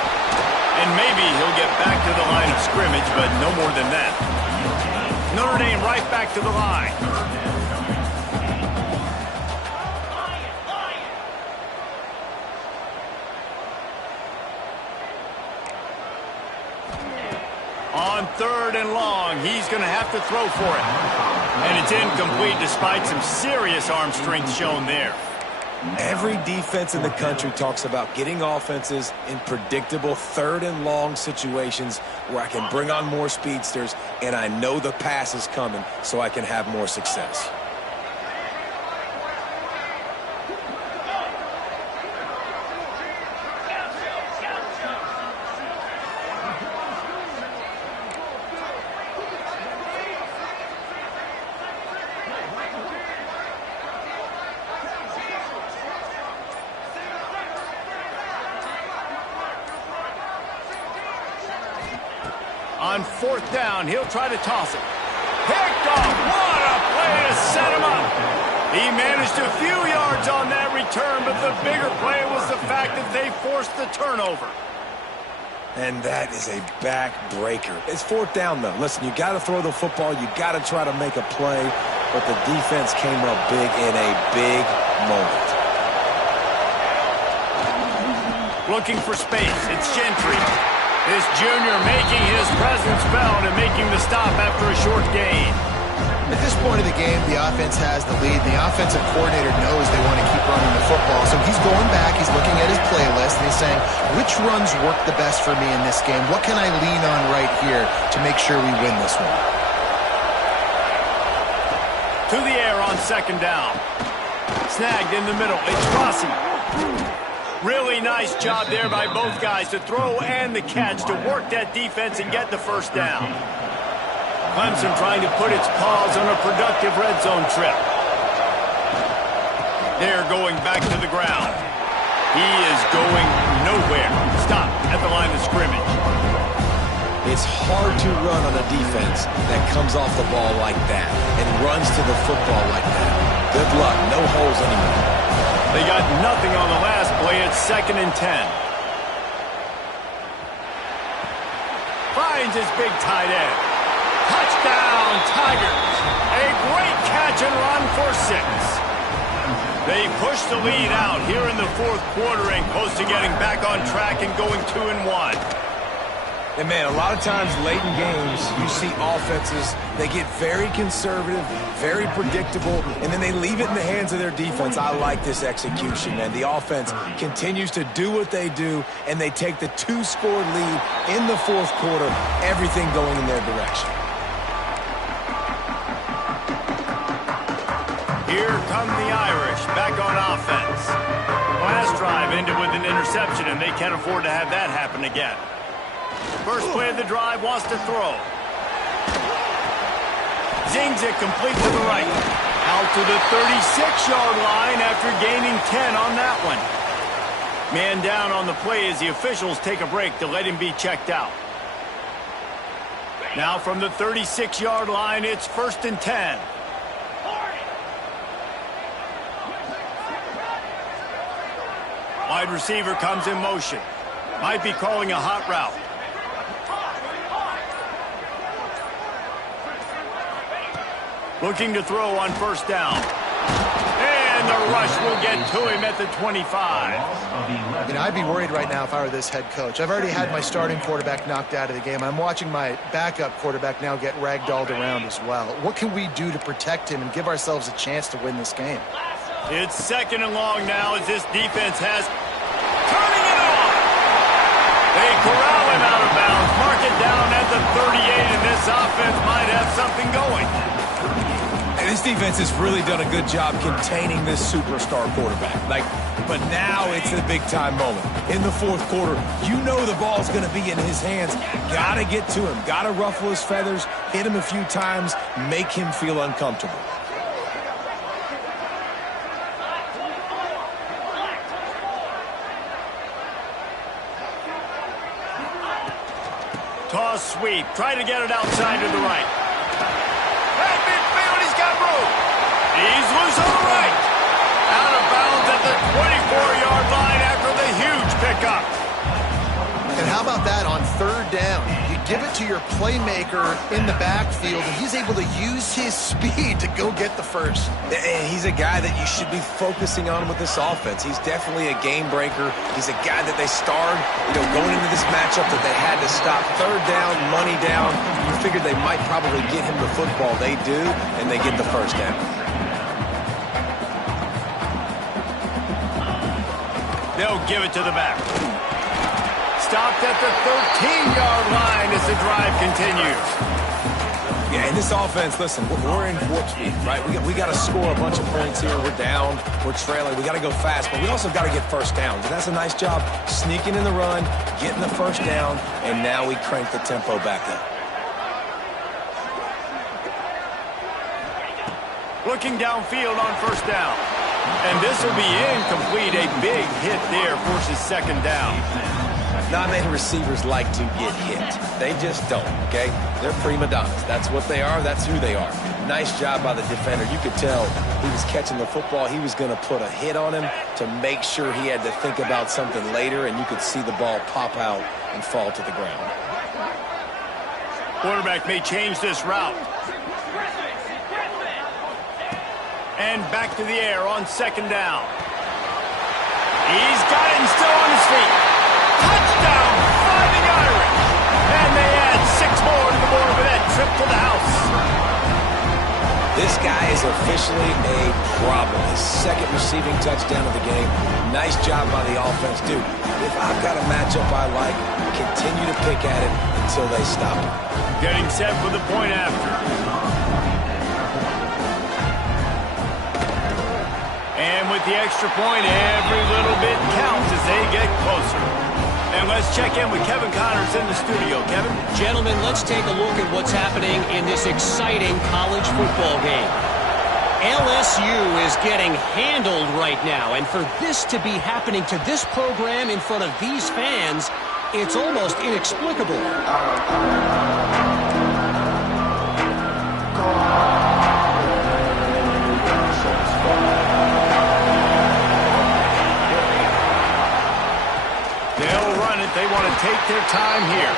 And maybe he'll get back to the line of scrimmage, but no more than that. Notre Dame right back to the line. On 3rd and long, he's going to have to throw for it. And it's incomplete despite some serious arm strength shown there. Every defense in the country talks about getting offenses in predictable 3rd and long situations where I can bring on more speedsters and I know the pass is coming so I can have more success. On 4th down, he'll try to toss it. Picked off. What a play to set him up. He managed a few yards on that return, but the bigger play was the fact that they forced the turnover. And that is a backbreaker. It's 4th down, though. Listen, you got to throw the football. You got to try to make a play, but the defense came up big in a big moment. Looking for space. It's Gentry. This junior making his presence felt and making the stop after a short gain. At this point of the game, the offense has the lead. The offensive coordinator knows they want to keep running the football. So he's going back, he's looking at his playlist, and he's saying, which runs work the best for me in this game? What can I lean on right here to make sure we win this one? To the air on 2nd down. Snagged in the middle. It's Rossi. Really nice job there by both guys to throw and the catch to work that defense and get the first down. Clemson trying to put its paws on a productive red zone trip. They're going back to the ground. He is going nowhere. Stop at the line of scrimmage. It's hard to run on a defense that comes off the ball like that and runs to the football like that. Good luck. No holes anymore. They got nothing on the last play. It's 2nd and 10. Finds his big tight end. Touchdown, Tigers. A great catch and run for 6. They push the lead out here in the 4th quarter and close to getting back on track and going 2-1. And, man, a lot of times late in games, you see offenses, they get very conservative, very predictable, and then they leave it in the hands of their defense. I like this execution, man. The offense continues to do what they do, and they take the 2-score lead in the 4th quarter, everything going in their direction. Here come the Irish, back on offense. Last drive ended with an interception, and they can't afford to have that happen again. First play of the drive, wants to throw. Zings it complete to the right. Out to the 36-yard line after gaining 10 on that one. Man down on the play as the officials take a break to let him be checked out. Now from the 36-yard line, it's 1st and 10. Wide receiver comes in motion. Might be calling a hot route. Looking to throw on first down. And the rush will get to him at the 25. I'd be worried right now if I were this head coach. I've already had my starting quarterback knocked out of the game. I'm watching my backup quarterback now get ragdolled around as well. What can we do to protect him and give ourselves a chance to win this game? It's second and long now as this defense has turning it on. They corral him out of bounds. Mark it down at the 38, and this offense might have something going. And this defense has really done a good job containing this superstar quarterback. But now it's a big-time moment. In the fourth quarter, you know the ball's going to be in his hands. Got to get to him. Got to ruffle his feathers, hit him a few times, make him feel uncomfortable. Toss sweep. Try to get it outside to the right. At midfield, he's got room. He's loose on the right. Out of bounds at the 24-yard line after the huge pickup. And how about that on third down? You give it to your playmaker in the backfield, and he's able to use his speed to go get the first. And he's a guy that you should be focusing on with this offense. He's definitely a game breaker. He's a guy that they starred, going into this matchup that they had to stop. Third down, money down. You figured they might probably get him the football. They do, and they get the first down. They'll give it to the back. Stopped at the 13-yard line as the drive continues. Yeah, and this offense, listen, we're in warp speed, right? We got to score a bunch of points here. We're down. We're trailing. We got to go fast, but we also got to get first downs. And that's a nice job sneaking in the run, getting the first down, and now we crank the tempo back up. Looking downfield on first down. And this will be incomplete. A big hit there forces second down. Not many receivers like to get hit. They just don't, okay? They're prima donnas. That's what they are. That's who they are. Nice job by the defender. You could tell he was catching the football. He was going to put a hit on him to make sure he had to think about something later, and you could see the ball pop out and fall to the ground. Quarterback may change this route. And back to the air on second down. He's got it and still on his feet. Touchdown, Fighting Irish. And they add 6 more to the board with that trip to the house. This guy is officially a problem. His second receiving touchdown of the game. Nice job by the offense. Dude, if I've got a matchup I like, continue to pick at it until they stop it. Getting set for the point after. And with the extra point, every little bit counts as they get closer. And let's check in with Kevin Connors in the studio. Kevin? Gentlemen, let's take a look at what's happening in this exciting college football game. LSU is getting handled right now, and for this to be happening to this program in front of these fans, it's almost inexplicable. They want to take their time here.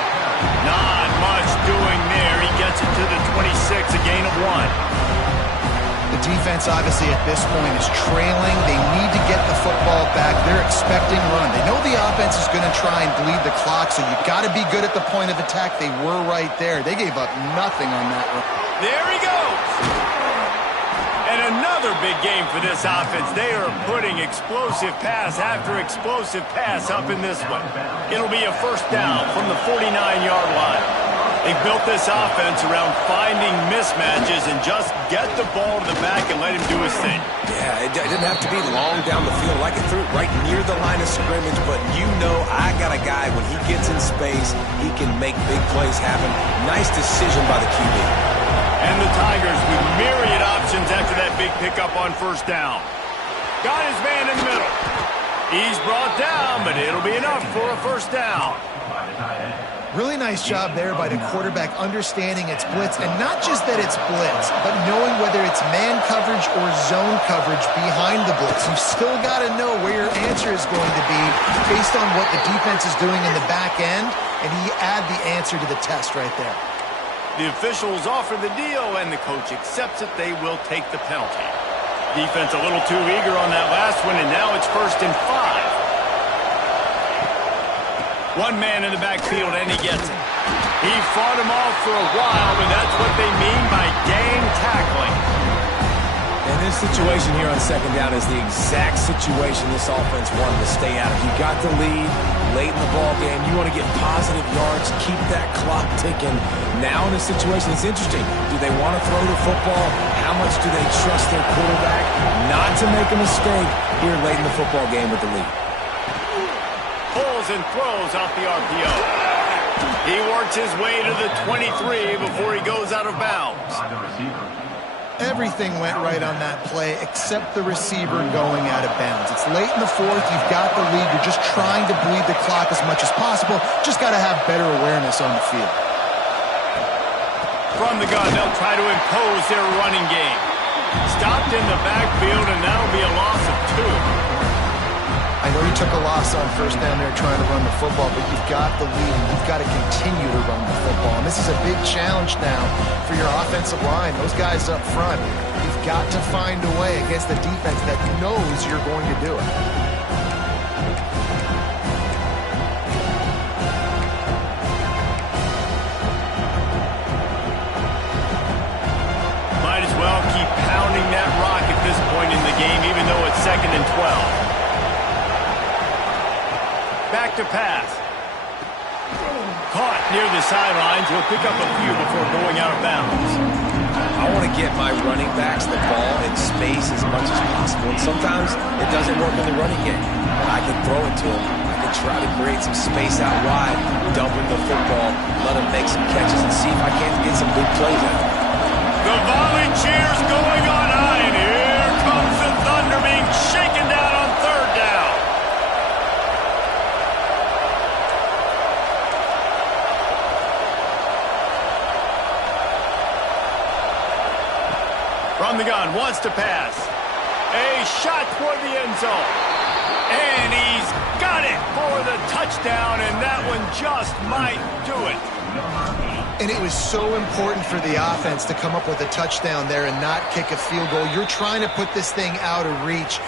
Not much doing there. He gets it to the 26, a gain of 1. The defense, obviously, at this point is trailing. They need to get the football back. They're expecting run. They know the offense is going to try and bleed the clock, so you've got to be good at the point of attack. They were right there. They gave up nothing on that one. There he goes. And another big game for this offense. They are putting explosive pass after explosive pass up in this one. It'll be a first down from the 49-yard line. They've built this offense around finding mismatches and just get the ball to the back and let him do his thing. Yeah, it didn't have to be long down the field. I could throw it right near the line of scrimmage, but I got a guy, when he gets in space, he can make big plays happen. Nice decision by the QB. And the Tigers with myriad options after that big pickup on first down. Got his man in the middle. He's brought down, but it'll be enough for a first down. Really nice job there by the quarterback understanding it's blitz, and not just that it's blitz, but knowing whether it's man coverage or zone coverage behind the blitz. You've still got to know where your answer is going to be based on what the defense is doing in the back end, and he add the answer to the test right there. The officials offer the deal, and the coach accepts it. They will take the penalty. Defense a little too eager on that last one, and now it's 1st and 5. One man in the backfield, and he gets it. He fought him off for a while, but that's what they mean by gang tackling. And this situation here on 2nd down is the exact situation this offense wanted to stay out of. You got the lead late in the ball game. You want to get positive yards, keep that clock ticking. Now in this situation, it's interesting. Do they want to throw the football? How much do they trust their quarterback not to make a mistake here late in the football game with the lead? Pulls and throws out the RPO. He works his way to the 23 before he goes out of bounds. Everything went right on that play except the receiver going out of bounds. It's late in the 4th. You've got the lead. You're just trying to bleed the clock as much as possible. Just got to have better awareness on the field. From the gun, they'll try to impose their running game. Stopped in the backfield, and that'll be a loss of 2. I know you took a loss on 1st down there trying to run the football, but you've got the lead, and you've got to continue to run the football. And this is a big challenge now for your offensive line. Those guys up front, you've got to find a way against a defense that knows you're going to do it. Might as well keep pounding that rock at this point in the game, even though it's 2nd and 12. Back to pass. Caught near the sidelines. He'll pick up a few before going out of bounds. I want to get my running backs the ball in space as much as possible. And sometimes it doesn't work in the running game. But I can throw it to him. I can try to create some space out wide, dump him the football, let him make some catches, and see if I can't get some big plays out of him. The volley cheers going on high, and here comes the Thunder being shaken down on 3rd down. From the gun, wants to pass. A shot toward the end zone. And he's got it for the touchdown, and that one just might do it. And it was so important for the offense to come up with a touchdown there and not kick a field goal. You're trying to put this thing out of reach.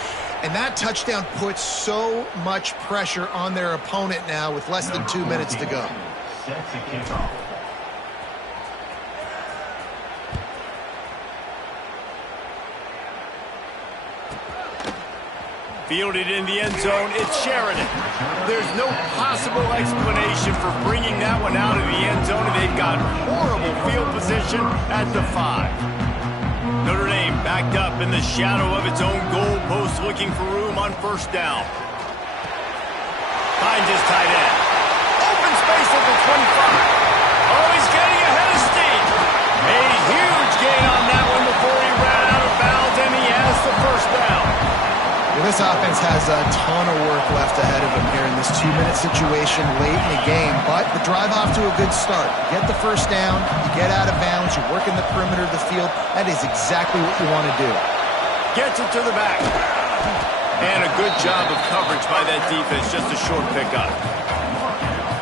And that touchdown puts so much pressure on their opponent now with less than 2 minutes to go. Fielded in the end zone, it's Sheridan. There's no possible explanation for bringing that one out of the end zone, and they've got horrible field position at the 5. Notre Dame backed up in the shadow of its own goal post, looking for room on 1st down. Finds his tight end. Open space at the 25. Oh, he's getting ahead of steam. A huge gain on that one before he ran out of bounds, and he has the 1st down. Well, this offense has a ton of work left ahead of them here in this 2-minute situation late in the game, but the drive off to a good start. You get the 1st down, you get out of bounds, you work in the perimeter of the field. That is exactly what you want to do. Gets it to the back. And a good job of coverage by that defense, just a short pickup.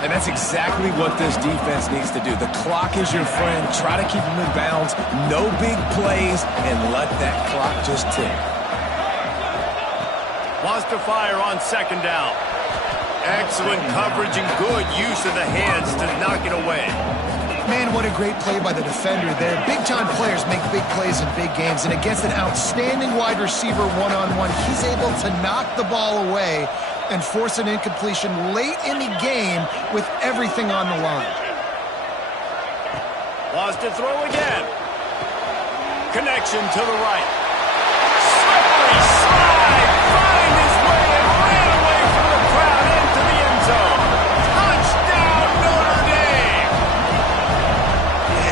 And that's exactly what this defense needs to do. The clock is your friend. Try to keep them in bounds. No big plays, and let that clock just tick. Wants to fire on 2nd down. Excellent coverage and good use of the hands to knock it away. Man, what a great play by the defender there. Big-time players make big plays in big games, and against an outstanding wide receiver one-on-one, he's able to knock the ball away and force an incompletion late in the game with everything on the line. Wants to throw again. Connection to the right. Slippery slide. Find his way and ran away from the crowd into the end zone. Touchdown, Notre Dame.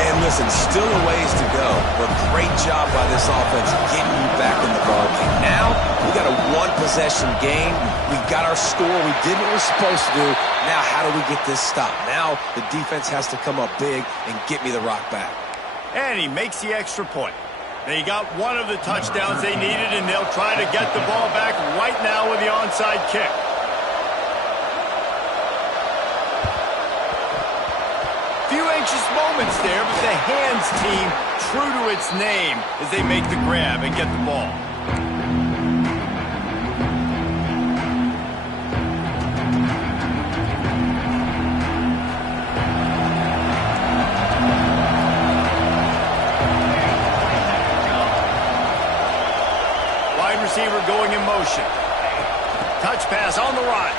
And listen, still a ways to go, but great job by this offense getting you back in the ballgame. Now, we got a one-possession some game. We got our score. We did what we're supposed to do. Now, how do we get this stopped? Now, the defense has to come up big and get me the rock back. And he makes the extra point. They got one of the touchdowns they needed, and they'll try to get the ball back right now with the onside kick. Few anxious moments there, but the hands team true to its name as they make the grab and get the ball. Wide receiver going in motion. Touch pass on the right.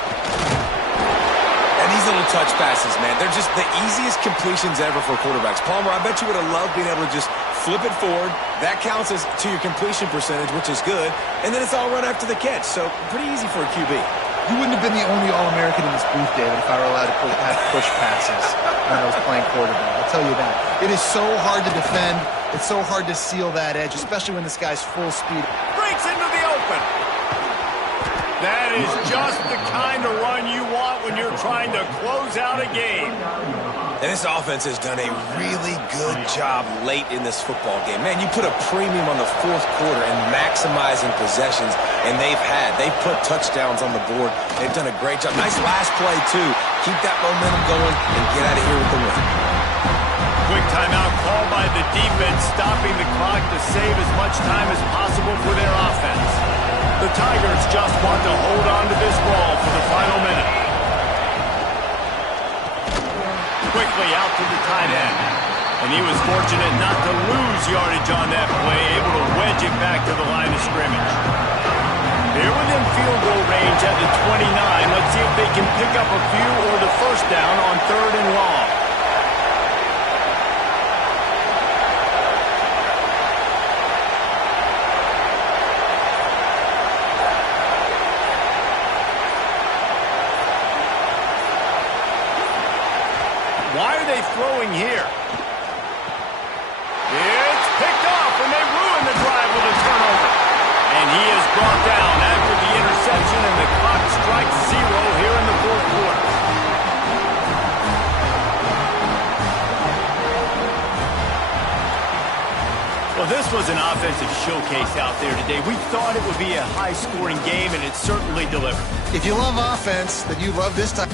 And these little touch passes, man, they're just the easiest completions ever for quarterbacks. Palmer, I bet you would have loved being able to just flip it forward. That counts as to your completion percentage, which is good. And then it's all run after the catch. So pretty easy for a QB. You wouldn't have been the only All-American in this booth, David, if I were allowed to have push passes when I was playing quarterback. I'll tell you that. It is so hard to defend. It's so hard to seal that edge, especially when this guy's full speed. Breaks into the open. That is just the kind of run you want when you're trying to close out a game. And this offense has done a really good job late in this football game. Man, you put a premium on the fourth quarter and maximizing possessions, and they've put touchdowns on the board. They've done a great job. Nice last play, too. Keep that momentum going and get out of here with the win. Quick timeout called by the defense, stopping the clock to save as much time as possible for their offense. The Tigers just want to hold on to this ball for the final minute. Quickly out to the tight end. And he was fortunate not to lose yardage on that play, able to wedge it back to the line of scrimmage. They're within field goal range at the 29. Let's see if they can pick up a few or the first down on 3rd and long. Why are they throwing here? It's picked off, and they ruin the drive with a turnover. And he is brought down after the interception, and the clock strikes 0 here in the 4th quarter. Well, this was an offensive showcase out there today. We thought it would be a high-scoring game, and it certainly delivered. If you love offense, then you love this type.